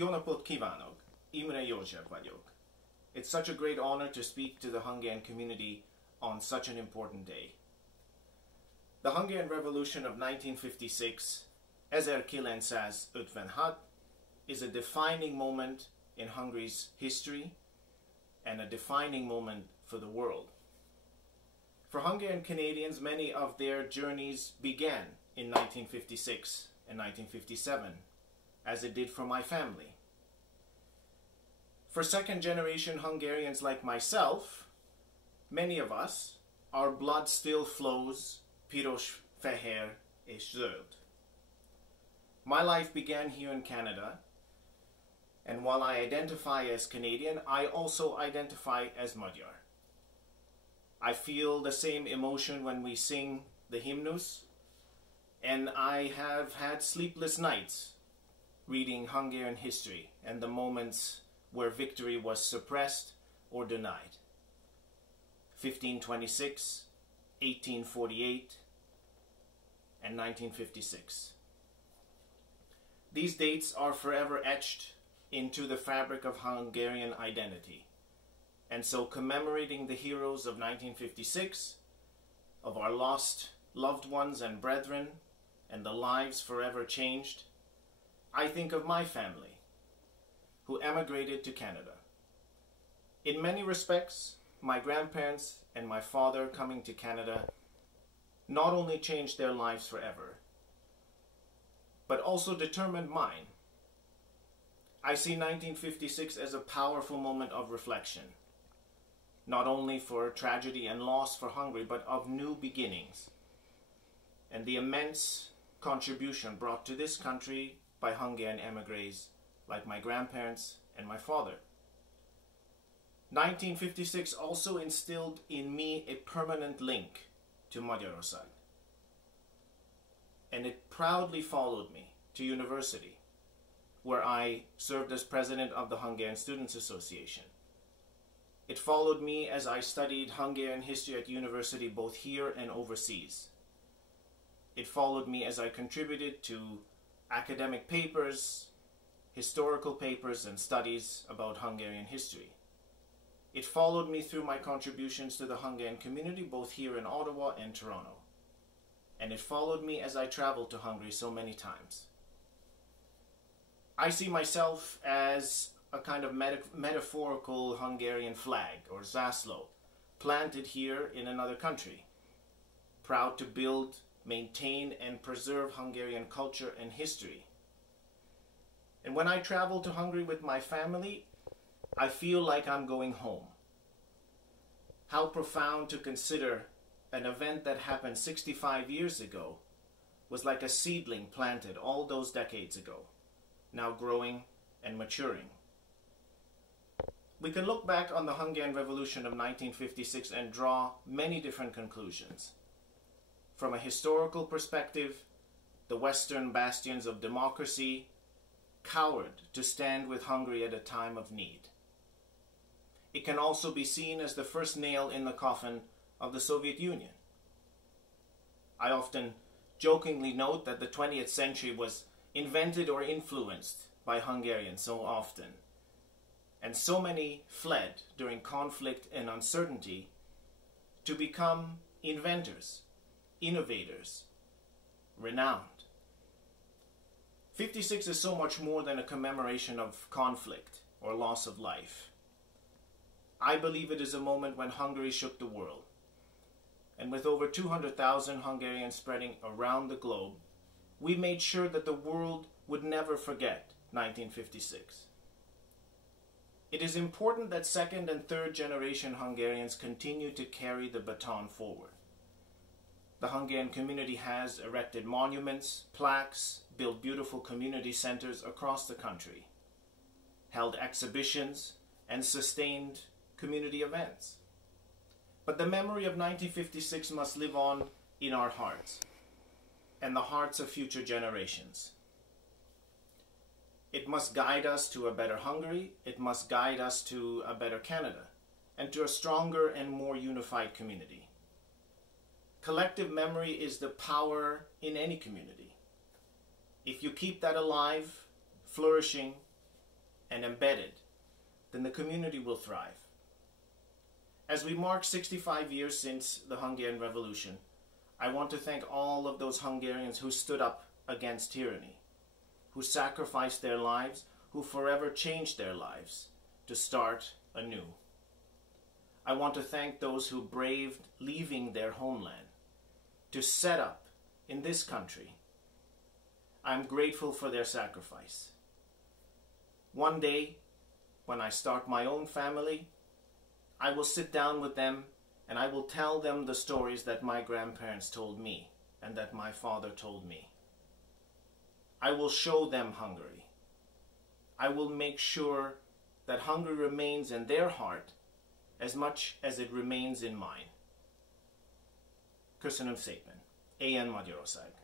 Jó napot kívánok! Imre József vagyok. It's such a great honor to speak to the Hungarian community on such an important day. The Hungarian Revolution of 1956, 1956, is a defining moment in Hungary's history and a defining moment for the world. For Hungarian Canadians, many of their journeys began in 1956 and 1957, as it did for my family. For second-generation Hungarians like myself, many of us, our blood still flows piros, fehér és zöld. My life began here in Canada, and while I identify as Canadian, I also identify as Magyar. I feel the same emotion when we sing the hymnus, and I have had sleepless nights reading Hungarian history and the moments where victory was suppressed or denied. 1526, 1848, and 1956. These dates are forever etched into the fabric of Hungarian identity. And so commemorating the heroes of 1956, of our lost loved ones and brethren, and the lives forever changed, I think of my family, who emigrated to Canada. In many respects, my grandparents and my father coming to Canada not only changed their lives forever, but also determined mine. I see 1956 as a powerful moment of reflection, not only for tragedy and loss for Hungary, but of new beginnings, and the immense contribution brought to this country by Hungarian emigres like my grandparents and my father. 1956 also instilled in me a permanent link to Magyarország, and it proudly followed me to university, where I served as president of the Hungarian Students Association. It followed me as I studied Hungarian history at university both here and overseas. It followed me as I contributed to academic papers, historical papers, and studies about Hungarian history. It followed me through my contributions to the Hungarian community both here in Ottawa and Toronto. And it followed me as I traveled to Hungary so many times. I see myself as a kind of metaphorical Hungarian flag, or zászló, planted here in another country, proud to build, maintain, and preserve Hungarian culture and history. And when I travel to Hungary with my family, I feel like I'm going home. How profound to consider an event that happened 65 years ago was like a seedling planted all those decades ago, now growing and maturing. We can look back on the Hungarian Revolution of 1956 and draw many different conclusions. From a historical perspective, the Western bastions of democracy cowered to stand with Hungary at a time of need. It can also be seen as the first nail in the coffin of the Soviet Union. I often jokingly note that the 20th century was invented or influenced by Hungarians so often, and so many fled during conflict and uncertainty to become inventors, innovators, renowned. 56 is so much more than a commemoration of conflict or loss of life. I believe it is a moment when Hungary shook the world, and with over 200,000 Hungarians spreading around the globe, we made sure that the world would never forget 1956. It is important that second and third generation Hungarians continue to carry the baton forward. The Hungarian community has erected monuments, plaques, built beautiful community centers across the country, held exhibitions, and sustained community events. But the memory of 1956 must live on in our hearts and the hearts of future generations. It must guide us to a better Hungary, it must guide us to a better Canada, and to a stronger and more unified community. Collective memory is the power in any community. If you keep that alive, flourishing, and embedded, then the community will thrive. As we mark 65 years since the Hungarian Revolution, I want to thank all of those Hungarians who stood up against tyranny, who sacrificed their lives, who forever changed their lives to start anew. I want to thank those who braved leaving their homeland to set up in this country. I'm grateful for their sacrifice. One day, when I start my own family, I will sit down with them and I will tell them the stories that my grandparents told me and that my father told me. I will show them Hungary. I will make sure that Hungary remains in their heart as much as it remains in mine. Köszönöm szépen. Éljen Magyarország!